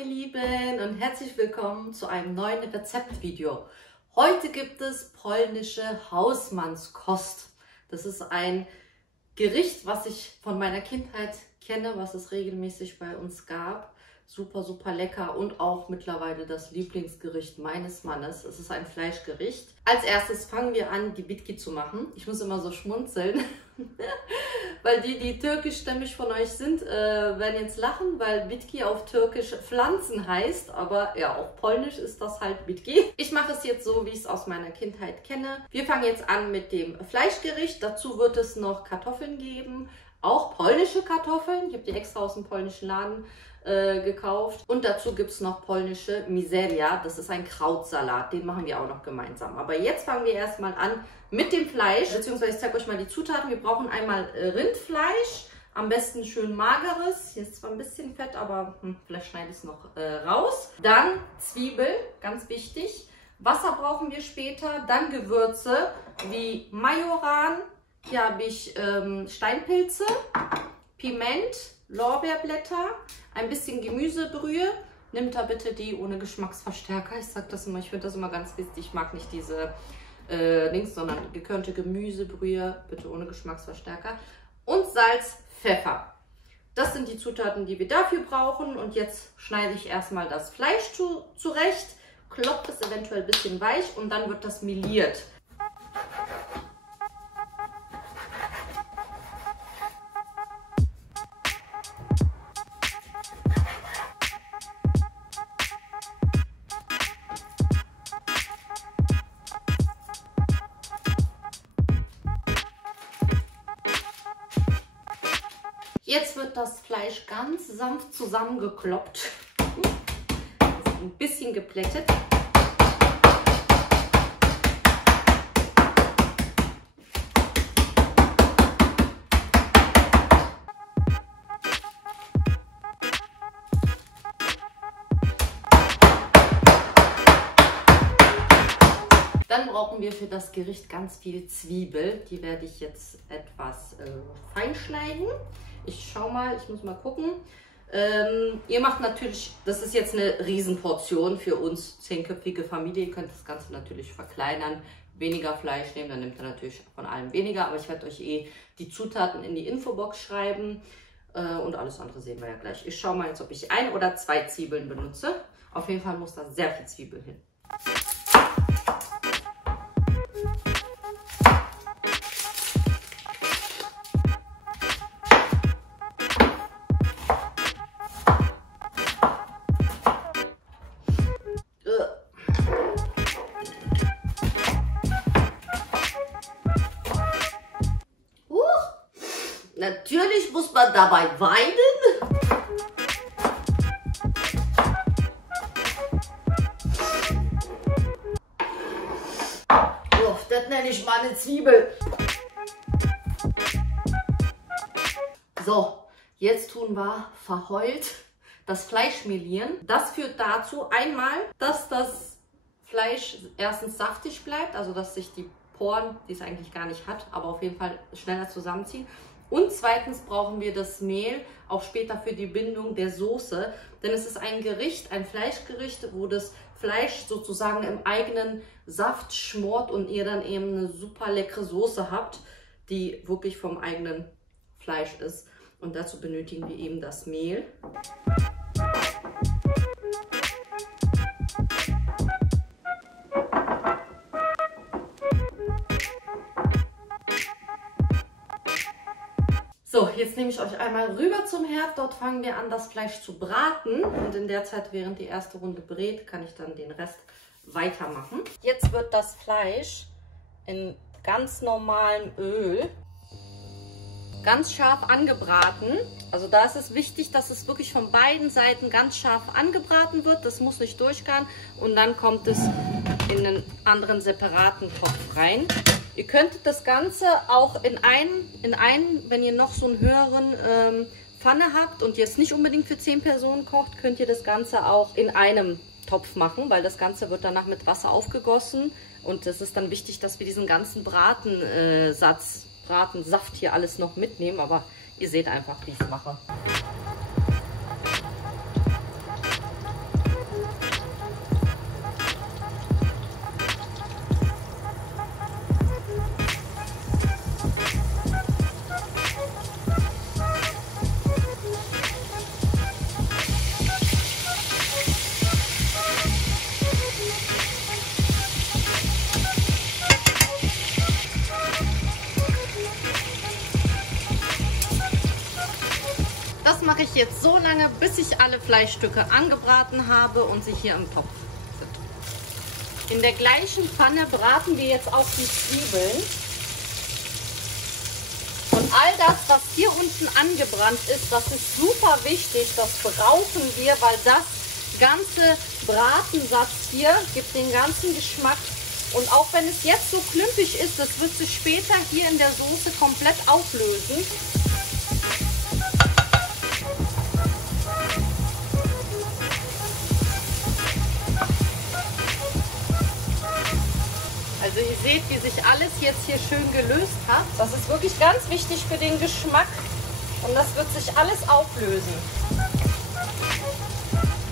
meine Lieben und herzlich willkommen zu einem neuen Rezeptvideo. Heute gibt es polnische Hausmannskost. Das ist ein Gericht, was ich von meiner Kindheit kenne, was es regelmäßig bei uns gab. Super, super lecker und auch mittlerweile das Lieblingsgericht meines Mannes. Es ist ein Fleischgericht. Als erstes fangen wir an, die Bitki zu machen. Ich muss immer so schmunzeln, weil die türkischstämmig von euch sind, werden jetzt lachen, weil Bitki auf Türkisch Pflanzen heißt, aber ja, auf Polnisch ist das halt Bitki. Ich mache es jetzt so, wie ich es aus meiner Kindheit kenne. Wir fangen jetzt an mit dem Fleischgericht. Dazu wird es noch Kartoffeln geben, auch polnische Kartoffeln. Ich habe die extra aus dem polnischen Laden gekauft. Und dazu gibt es noch polnische Miseria. Das ist ein Krautsalat. Den machen wir auch noch gemeinsam. Aber jetzt fangen wir erstmal an mit dem Fleisch. Beziehungsweise ich zeige euch mal die Zutaten. Wir brauchen einmal Rindfleisch. Am besten schön mageres. Hier ist zwar ein bisschen Fett, aber vielleicht schneide ich es noch raus. Dann Zwiebel, ganz wichtig. Wasser brauchen wir später. Dann Gewürze wie Majoran. Hier habe ich Steinpilze, Piment, Lorbeerblätter, ein bisschen Gemüsebrühe. Nimmt da bitte die ohne Geschmacksverstärker. Ich sage das immer, ich finde das immer ganz wichtig. Ich mag nicht diese Links, sondern gekörnte Gemüsebrühe, bitte ohne Geschmacksverstärker. Und Salz, Pfeffer. Das sind die Zutaten, die wir dafür brauchen. Und jetzt schneide ich erstmal das Fleisch zurecht, klopfe es eventuell ein bisschen weich und dann wird das meliert. Jetzt wird das Fleisch ganz sanft zusammengekloppt, ein bisschen geplättet. Dann brauchen wir für das Gericht ganz viel Zwiebel. Die werde ich jetzt etwas fein schneiden. Ich schau mal, ich muss mal gucken. Ihr macht natürlich, das ist jetzt eine Riesenportion für uns 10-köpfige Familie. Ihr könnt das Ganze natürlich verkleinern, weniger Fleisch nehmen, dann nehmt ihr natürlich von allem weniger. Aber ich werde euch die Zutaten in die Infobox schreiben und alles andere sehen wir ja gleich. Ich schaue mal jetzt, ob ich 1 oder 2 Zwiebeln benutze. Auf jeden Fall muss da sehr viel Zwiebel hin. Natürlich muss man dabei weinen. Oh, das nenne ich mal eine Zwiebel. So, jetzt tun wir verheult das Fleisch melieren. Das führt dazu einmal, dass das Fleisch erstens saftig bleibt, also dass sich die Poren, die es eigentlich gar nicht hat, aber auf jeden Fall schneller zusammenziehen. Und zweitens brauchen wir das Mehl auch später für die Bindung der Soße, denn es ist ein Gericht, ein Fleischgericht, wo das Fleisch sozusagen im eigenen Saft schmort und ihr dann eben eine super leckere Soße habt, die wirklich vom eigenen Fleisch ist. Und dazu benötigen wir eben das Mehl. So, jetzt nehme ich euch einmal rüber zum Herd. Dort fangen wir an, das Fleisch zu braten. Und in der Zeit, während die erste Runde brät, kann ich dann den Rest weitermachen. Jetzt wird das Fleisch in ganz normalem Öl ganz scharf angebraten. Also da ist es wichtig, dass es wirklich von beiden Seiten ganz scharf angebraten wird. Das muss nicht durchgaren. Und dann kommt es in einen anderen separaten Topf rein. Ihr könntet das Ganze auch in einen, wenn ihr noch so einen höheren Pfanne habt und jetzt nicht unbedingt für 10 Personen kocht, könnt ihr das Ganze auch in einem Topf machen, weil das Ganze wird danach mit Wasser aufgegossen. Und es ist dann wichtig, dass wir diesen ganzen Bratensaft hier alles noch mitnehmen. Aber ihr seht einfach, wie ich es mache. ich jetzt so lange, bis ich alle Fleischstücke angebraten habe und sie hier im Topf sind. In der gleichen Pfanne braten wir jetzt auch die Zwiebeln. Und all das, was hier unten angebrannt ist, das ist super wichtig. Das brauchen wir, weil das ganze Bratensatz hier gibt den ganzen Geschmack. Und auch wenn es jetzt so klümpig ist, das wird sich später hier in der Soße komplett auflösen. Also ihr seht, wie sich alles jetzt hier schön gelöst hat. Das ist wirklich ganz wichtig für den Geschmack und das wird sich alles auflösen.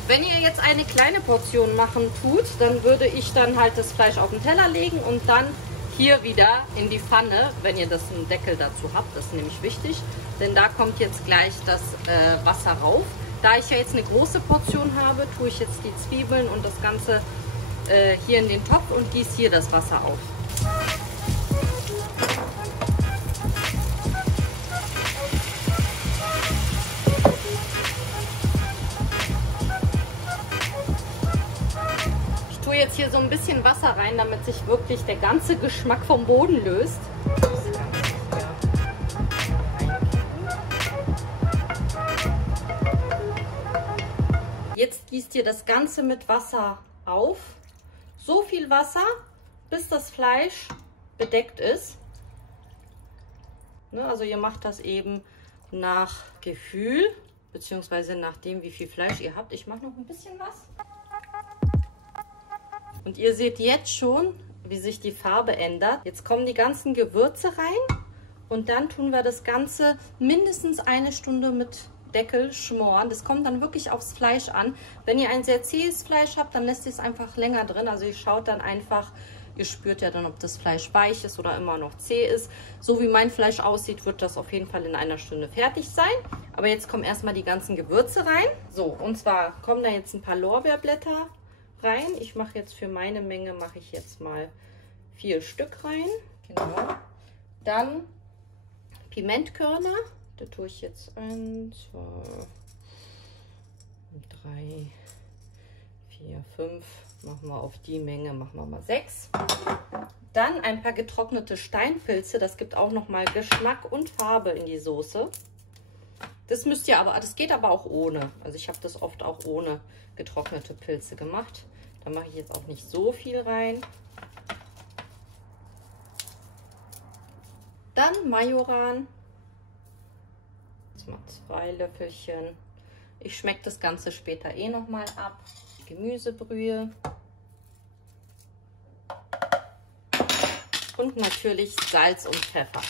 Wenn ihr jetzt eine kleine Portion machen tut, dann würde ich dann halt das Fleisch auf den Teller legen und dann hier wieder in die Pfanne, wenn ihr das einen Deckel dazu habt, das ist nämlich wichtig, denn da kommt jetzt gleich das Wasser rauf. Da ich ja jetzt eine große Portion habe, tue ich jetzt die Zwiebeln und das Ganze hier in den Topf und gieße hier das Wasser auf. Ich tue jetzt hier so ein bisschen Wasser rein, damit sich wirklich der ganze Geschmack vom Boden löst. Jetzt gießt ihr das Ganze mit Wasser auf. So viel Wasser, bis das Fleisch bedeckt ist. Also ihr macht das eben nach Gefühl, beziehungsweise nach dem, wie viel Fleisch ihr habt. Ich mache noch ein bisschen was. Und ihr seht jetzt schon, wie sich die Farbe ändert. Jetzt kommen die ganzen Gewürze rein und dann tun wir das Ganze mindestens eine Stunde mit Deckel schmoren. Das kommt dann wirklich aufs Fleisch an. Wenn ihr ein sehr zähes Fleisch habt, dann lässt ihr es einfach länger drin. Also ihr schaut dann einfach, ihr spürt ja dann, ob das Fleisch weich ist oder immer noch zäh ist. So wie mein Fleisch aussieht, wird das auf jeden Fall in einer Stunde fertig sein. Aber jetzt kommen erstmal die ganzen Gewürze rein. So, und zwar kommen da jetzt ein paar Lorbeerblätter rein. Ich mache jetzt für meine Menge, mache ich jetzt mal 4 Stück rein. Genau. Dann Pimentkörner. Da tue ich jetzt 1, 2, 3, 4, 5. Machen wir auf die Menge, machen wir mal 6. Dann ein paar getrocknete Steinpilze. Das gibt auch noch mal Geschmack und Farbe in die Soße. Das müsst ihr aber, das geht aber auch ohne. Also ich habe das oft auch ohne getrocknete Pilze gemacht. Da mache ich jetzt auch nicht so viel rein. Dann Majoran. Jetzt mal 2 Löffelchen. Ich schmecke das Ganze später eh noch mal ab. Gemüsebrühe. Und natürlich Salz und Pfeffer.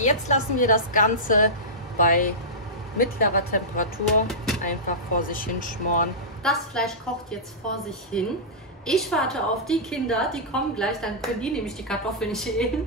Jetzt lassen wir das Ganze bei mittlerer Temperatur einfach vor sich hin schmoren. Das Fleisch kocht jetzt vor sich hin. Ich warte auf die Kinder, die kommen gleich, dann können die nämlich die Kartoffeln schälen.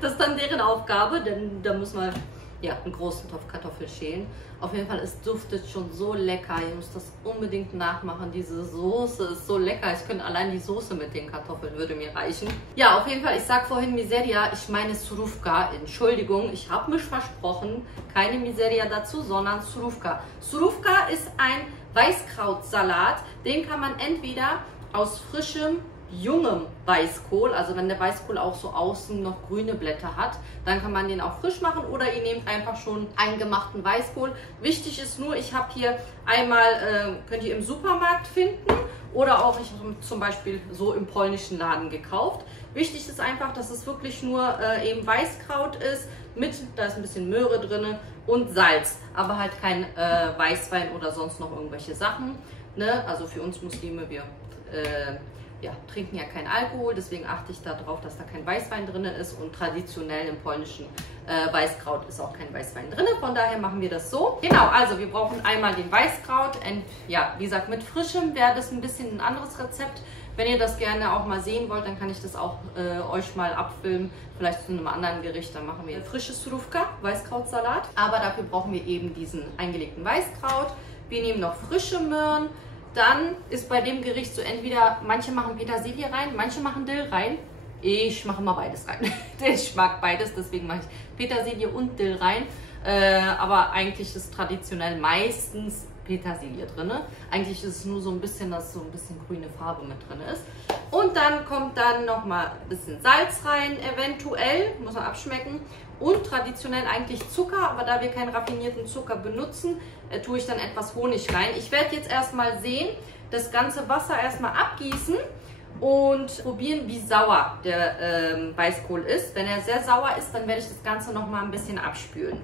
Das ist dann deren Aufgabe, denn da muss man ja einen großen Topf Kartoffeln schälen. Auf jeden Fall, es duftet schon so lecker. Ihr müsst das unbedingt nachmachen. Diese Soße ist so lecker. Ich könnte allein die Soße mit den Kartoffeln würde mir reichen. Ja, auf jeden Fall, ich sag vorhin Miseria, ich meine Surówka. Entschuldigung, ich habe mich versprochen. Keine Miseria dazu, sondern Surówka. Surówka ist ein Weißkrautsalat. Den kann man entweder aus frischem, jungem Weißkohl, also wenn der Weißkohl auch so außen noch grüne Blätter hat, dann kann man den auch frisch machen oder ihr nehmt einfach schon eingemachten Weißkohl. Wichtig ist nur, ich habe hier einmal, könnt ihr im Supermarkt finden oder auch ich habe zum Beispiel so im polnischen Laden gekauft. Wichtig ist einfach, dass es wirklich nur eben Weißkraut ist, da ist ein bisschen Möhre drin und Salz, aber halt kein Weißwein oder sonst noch irgendwelche Sachen. Ne? Also für uns Muslime, wir trinken ja keinen Alkohol, deswegen achte ich darauf, dass da kein Weißwein drin ist und traditionell im polnischen Weißkraut ist auch kein Weißwein drin, von daher machen wir das so. Genau, also wir brauchen einmal den Weißkraut, wie gesagt mit frischem wäre das ein bisschen ein anderes Rezept. Wenn ihr das gerne auch mal sehen wollt, dann kann ich das auch euch mal abfilmen, vielleicht zu einem anderen Gericht, dann machen wir frisches Surówka, Weißkrautsalat, aber dafür brauchen wir eben diesen eingelegten Weißkraut. Wir nehmen noch frische Möhren. Dann ist bei dem Gericht so entweder, manche machen Petersilie rein, manche machen Dill rein. Ich mache mal beides rein. Ich mag beides, deswegen mache ich Petersilie und Dill rein. Aber eigentlich ist traditionell meistens Petersilie drin. Eigentlich ist es nur so ein bisschen, dass so ein bisschen grüne Farbe mit drin ist. Und dann kommt dann noch mal ein bisschen Salz rein, eventuell, muss man abschmecken. Und traditionell eigentlich Zucker, aber da wir keinen raffinierten Zucker benutzen, tue ich dann etwas Honig rein. Ich werde jetzt erstmal sehen, das ganze Wasser erstmal abgießen und probieren, wie sauer der Weißkohl ist. Wenn er sehr sauer ist, dann werde ich das Ganze noch mal ein bisschen abspülen.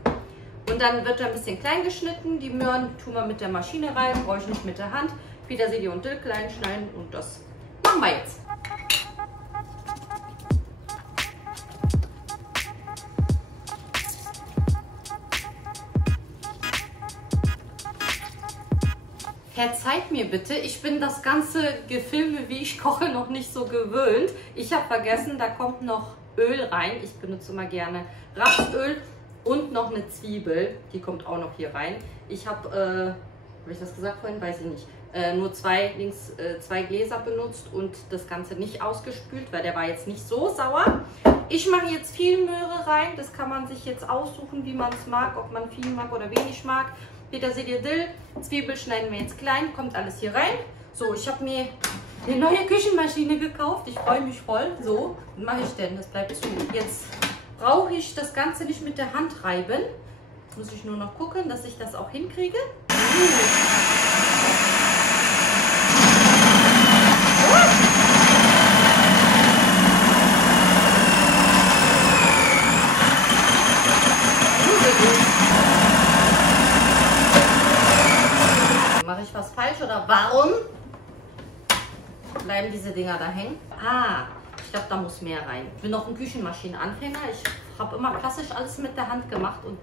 Und dann wird er ein bisschen klein geschnitten. Die Möhren tun wir mit der Maschine rein, brauche ich nicht mit der Hand. Petersilie und Dill klein schneiden und das machen wir jetzt. Verzeiht mir bitte, ich bin das ganze Gefilme, wie ich koche, noch nicht so gewöhnt. Ich habe vergessen, da kommt noch Öl rein. Ich benutze immer gerne Rapsöl und noch eine Zwiebel. Die kommt auch noch hier rein. Ich habe ich das gesagt vorhin? Weiß ich nicht. Nur zwei Gläser benutzt und das Ganze nicht ausgespült, weil der war jetzt nicht so sauer. Ich mache jetzt viel Möhre rein. Das kann man sich jetzt aussuchen, wie man es mag, ob man viel mag oder wenig mag. Petersilie, Dill, Zwiebel schneiden wir jetzt klein, kommt alles hier rein. So, ich habe mir eine neue Küchenmaschine gekauft. Ich freue mich voll. So, was mache ich denn? Das bleibt zu. Jetzt brauche ich das Ganze nicht mit der Hand reiben. Jetzt muss ich nur noch gucken, dass ich das auch hinkriege. Mache ich was falsch oder warum bleiben diese Dinger da hängen? Ah, ich glaube, da muss mehr rein. Ich bin noch ein Küchenmaschinenanfänger. Ich habe immer klassisch alles mit der Hand gemacht und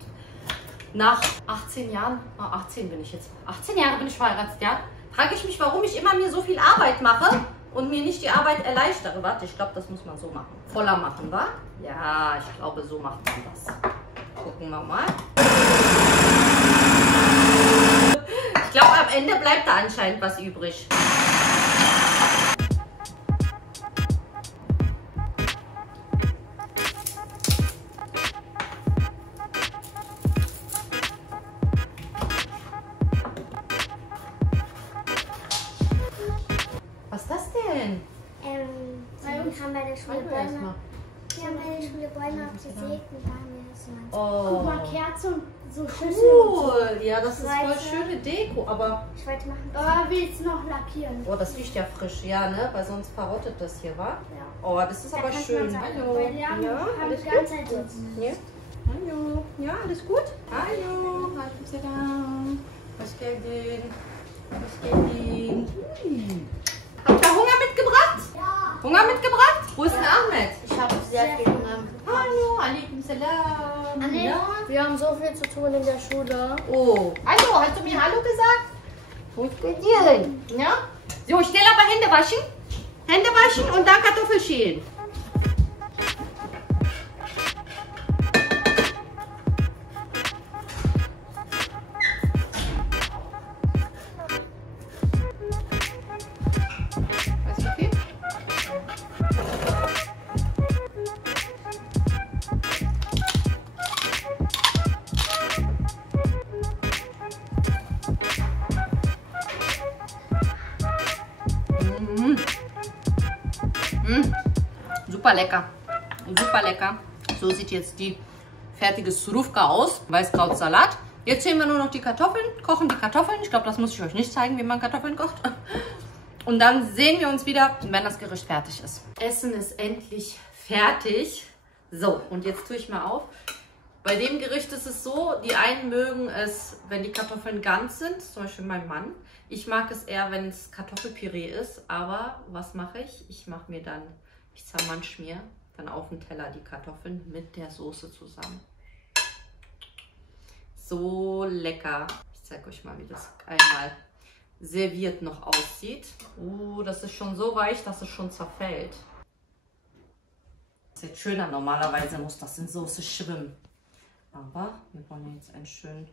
nach 18 Jahren, 18 bin ich jetzt, 18 Jahre bin ich verheiratet, ja, frage ich mich, warum ich immer mir so viel Arbeit mache und mir nicht die Arbeit erleichtere. Warte, ich glaube, das muss man so machen. Voller machen, wa? Ja, ich glaube, so macht man das. Gucken wir mal. Ich glaube, am Ende bleibt da anscheinend was übrig. Was ist das denn? Wir haben bei der Schule Bäume. Wir haben bei der Schule Bäume abgesägt und da haben wir das gemacht. Oh. Guck mal, Kerze und so Schüssel. Cool, ja, das ist voll schöne Deko, aber Ich wollte machen. Willst du noch lackieren? oh, das riecht ja frisch, ja, ne? Weil sonst verrottet das hier, wa? Ja. Oh, das ist aber schön. Hallo. Bei Lernen Ja, haben alles wir die ganze gut? Zeit sitzen. Ja. Hallo. Ja, alles gut? Hallo. Hallo. Was geht denn? Was geht denn? Habt ihr Hunger mitgebracht? Ja. Hunger mitgebracht? Wo ist denn Ahmed? Ich habe sehr viel Hunger. Hallo, alaikum salam. Anne, Ja? wir haben so viel zu tun in der Schule. Oh, hallo, hast du mir Hallo gesagt? Wo ist bei dir denn? Ja? So, schnell aber Hände waschen. Hände waschen und dann Kartoffel schälen. Ist okay? Super lecker. Super lecker. So sieht jetzt die fertige Surufka aus. Weißkrautsalat. Jetzt sehen wir nur noch die Kartoffeln. Kochen die Kartoffeln. Ich glaube, das muss ich euch nicht zeigen, wie man Kartoffeln kocht. Und dann sehen wir uns wieder, wenn das Gericht fertig ist. Essen ist endlich fertig. So, und jetzt tue ich mal auf. Bei dem Gericht ist es so, die einen mögen es, wenn die Kartoffeln ganz sind, zum Beispiel mein Mann. Ich mag es eher, wenn es Kartoffelpüree ist, aber was mache ich? Ich zermansch mir dann auf den Teller die Kartoffeln mit der Soße zusammen. So lecker. Ich zeige euch mal, wie das einmal serviert noch aussieht. Das ist schon so weich, dass es schon zerfällt. Das sieht schöner. Normalerweise muss das in Soße schwimmen. Aber wir brauchen jetzt einen schönen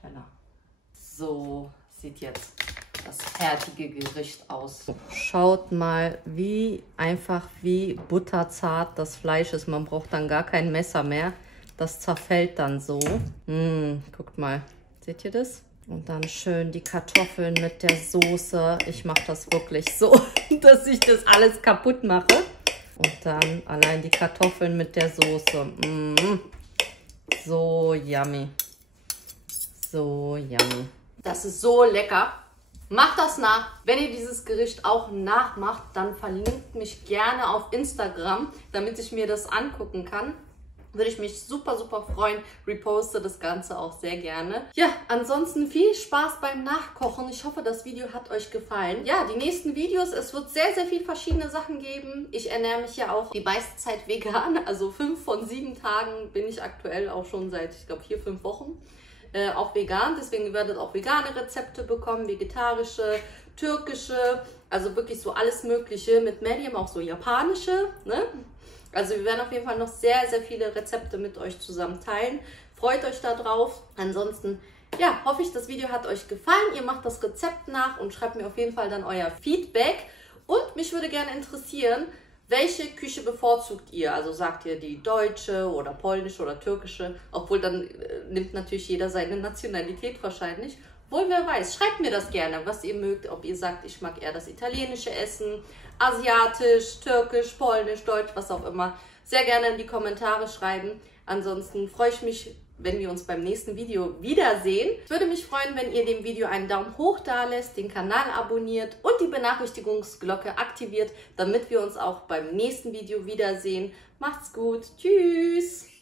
Teller. So sieht jetzt das fertige Gericht aus. Schaut mal, wie butterzart das Fleisch ist. Man braucht dann gar kein Messer mehr. Das zerfällt dann so. Guckt mal, seht ihr das? Und dann schön die Kartoffeln mit der Soße. Ich mache das wirklich so, dass ich das alles kaputt mache. Und dann allein die Kartoffeln mit der Soße. So yummy. So yummy. Das ist so lecker. Macht das nach. Wenn ihr dieses Gericht auch nachmacht, dann verlinkt mich gerne auf Instagram, damit ich mir das angucken kann. Würde ich mich super, super freuen. Reposte das Ganze auch sehr gerne. Ja, ansonsten viel Spaß beim Nachkochen. Ich hoffe, das Video hat euch gefallen. Ja, die nächsten Videos, es wird sehr, sehr viel verschiedene Sachen geben. Ich ernähre mich ja auch die meiste Zeit vegan. Also 5 von 7 Tagen bin ich aktuell auch schon seit, ich glaube, 4, 5 Wochen auch vegan. Deswegen ihr werdet auch vegane Rezepte bekommen, vegetarische, türkische, also wirklich so alles Mögliche. Mit Medium auch so japanische, ne? Also wir werden auf jeden Fall noch sehr, sehr viele Rezepte mit euch zusammen teilen. Freut euch da drauf. Ansonsten, ja, hoffe ich, das Video hat euch gefallen. Ihr macht das Rezept nach und schreibt mir auf jeden Fall dann euer Feedback. Und mich würde gerne interessieren, welche Küche bevorzugt ihr? Also sagt ihr die deutsche oder polnische oder türkische? Obwohl dann nimmt natürlich jeder seine Nationalität wahrscheinlich. Wohl, wer weiß. Schreibt mir das gerne, was ihr mögt. Ob ihr sagt, ich mag eher das italienische Essen, asiatisch, türkisch, polnisch, deutsch, was auch immer. Sehr gerne in die Kommentare schreiben. Ansonsten freue ich mich, wenn wir uns beim nächsten Video wiedersehen. Ich würde mich freuen, wenn ihr dem Video einen Daumen hoch da lässt, den Kanal abonniert und die Benachrichtigungsglocke aktiviert, damit wir uns auch beim nächsten Video wiedersehen. Macht's gut. Tschüss.